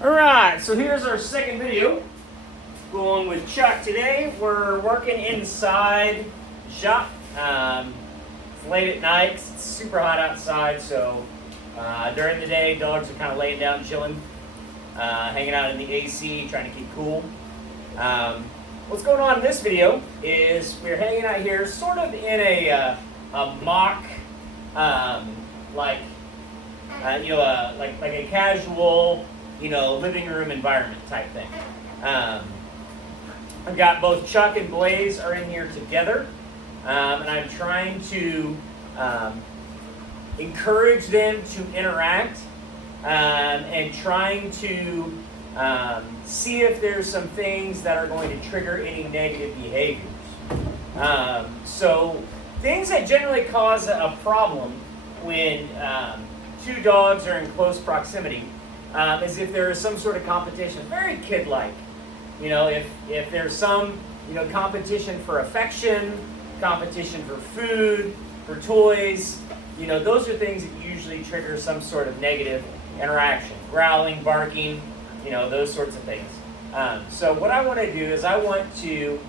Alright, so here's our second video. Going with Chuck today. We're working inside the shop. It's late at night 'cause it's super hot outside, so during the day, dogs are kind of laying down, chilling, hanging out in the AC, trying to keep cool. What's going on in this video is we're hanging out here sort of in a mock, like a casual, living room environment type thing. I've got both Chuck and Blaze are in here together, and I'm trying to encourage them to interact and trying to see if there's some things that are going to trigger any negative behaviors. So things that generally cause a problem when two dogs are in close proximity is if there is some sort of competition, very kid-like. If there's some, competition for affection, competition for food, for toys, those are things that usually trigger some sort of negative interaction. Growling, barking, those sorts of things. So what I want to do is I want to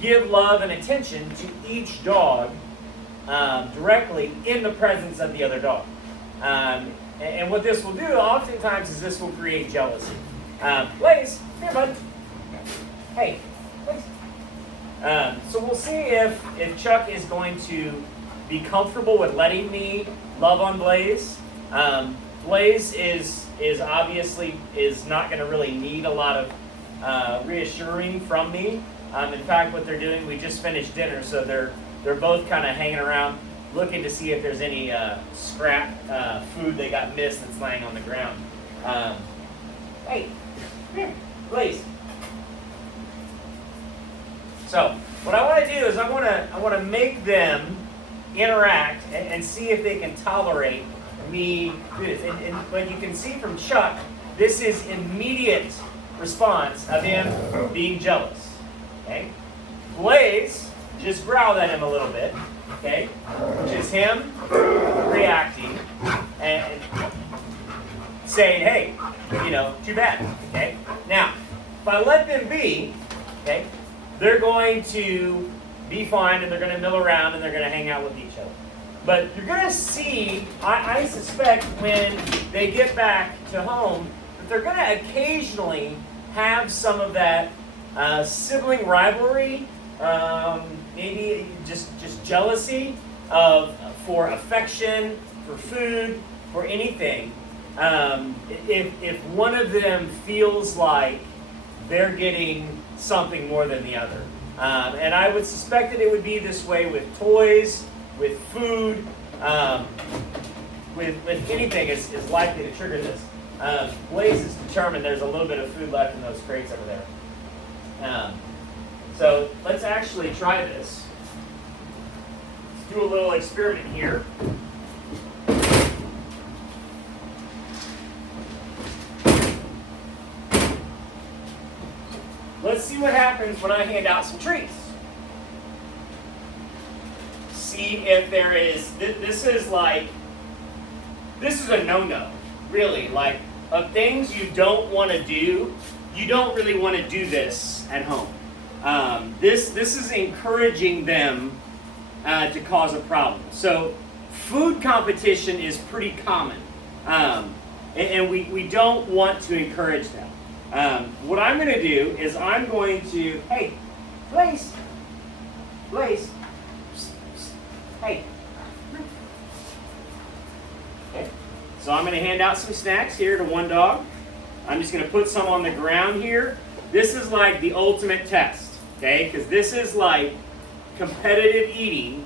give love and attention to each dog directly in the presence of the other dog. And what this will do oftentimes is this will create jealousy. Blaze, come here, bud. Hey, Blaze. So we'll see if Chuck is going to be comfortable with letting me love on Blaze. Blaze is obviously not going to really need a lot of reassuring from me. In fact, what they're doing, we just finished dinner, so they're both kind of hanging around, looking to see if there's any scrap food they got missed that's laying on the ground. Hey, come here, Blaze. So what I want to do is I want to make them interact and see if they can tolerate me do this. And what you can see from Chuck, this is immediate response of him being jealous. Okay, Blaze just growled at him a little bit. Okay, which is him reacting and saying, "Hey, too bad." Okay, now if I let them be, okay, they're going to be fine and they're going to mill around and they're going to hang out with each other. But you're going to see, I suspect, when they get back to home, that they're going to occasionally have some of that sibling rivalry, maybe just jealousy for affection, for food, for anything. If one of them feels like they're getting something more than the other. And I would suspect that it would be this way with toys, with food, with anything is likely to trigger this. Blaze is determined there's a little bit of food left in those crates over there. So let's actually try this. Let's do a little experiment here. Let's see what happens when I hand out some treats. See if there is, this is a no-no, really. Like, of things you don't want to do, you don't really want to do this at home. This is encouraging them to cause a problem. So food competition is pretty common, and we don't want to encourage them. What I'm going to do is I'm going to, hey, Blaze, hey. Okay. So I'm going to hand out some snacks here to one dog. I'm just going to put some on the ground here. This is like the ultimate test, okay? Because this is like competitive eating,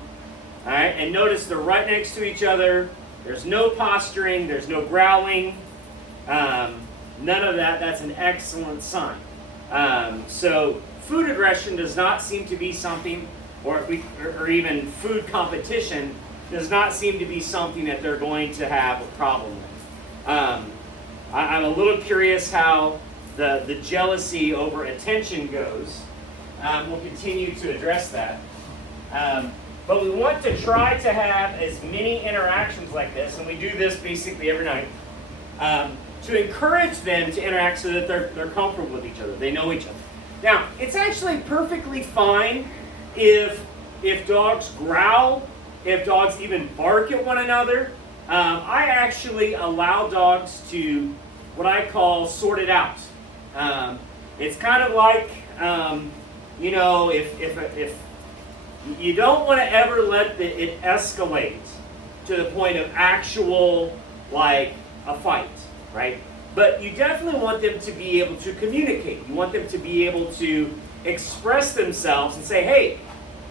all right? And notice they're right next to each other. There's no posturing. There's no growling. None of that. That's an excellent sign. So food aggression does not seem to be something, or even food competition does not seem to be something that they're going to have a problem with. I'm a little curious how the jealousy over attention goes. We'll continue to address that. But we want to try to have as many interactions like this, and we do this basically every night, to encourage them to interact so that they're comfortable with each other. They know each other. Now, it's actually perfectly fine if dogs growl, if dogs even bark at one another. I actually allow dogs to, what I call, sort it out. It's kind of like, you know, if you don't want to ever let it escalate to the point of actual, like, a fight, right? But you definitely want them to be able to communicate. You want them to be able to express themselves and say, hey,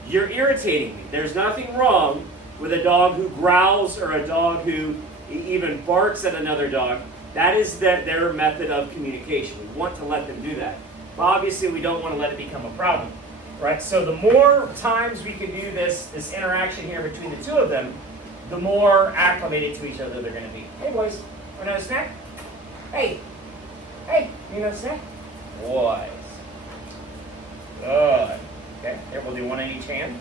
you're irritating me. There's nothing wrong with a dog who growls or a dog who even barks at another dog. That is their method of communication. We want to let them do that. But obviously, we don't want to let it become a problem, right? So the more times we can do this interaction here between the two of them, the more acclimated to each other they're going to be. Hey, boys, want another snack? Hey, you know snack? Boys. Good. Okay, here we'll do one in each hand.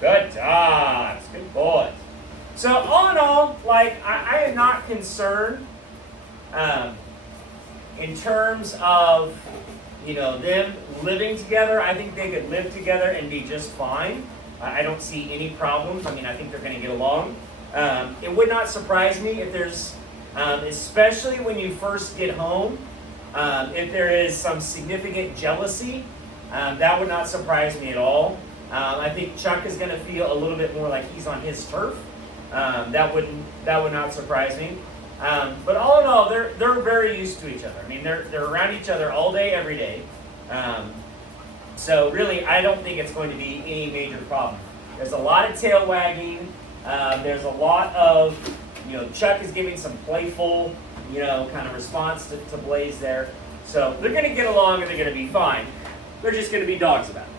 Good dogs, good boys. So all in all, like I am not concerned in terms of, you know, them living together. I think they could live together and be just fine. I don't see any problems. I mean, I think they're going to get along. It would not surprise me if there's, especially when you first get home, if there is some significant jealousy, that would not surprise me at all. I think Chuck is going to feel a little bit more like he's on his turf. That would not surprise me. But all in all, they're very used to each other. I mean, they're around each other all day, every day. So really, I don't think it's going to be any major problem. There's a lot of tail wagging. There's a lot of, you know, Chuck is giving some playful, you know, kind of response to Blaze there. So they're going to get along and they're going to be fine. They're just going to be dogs about it.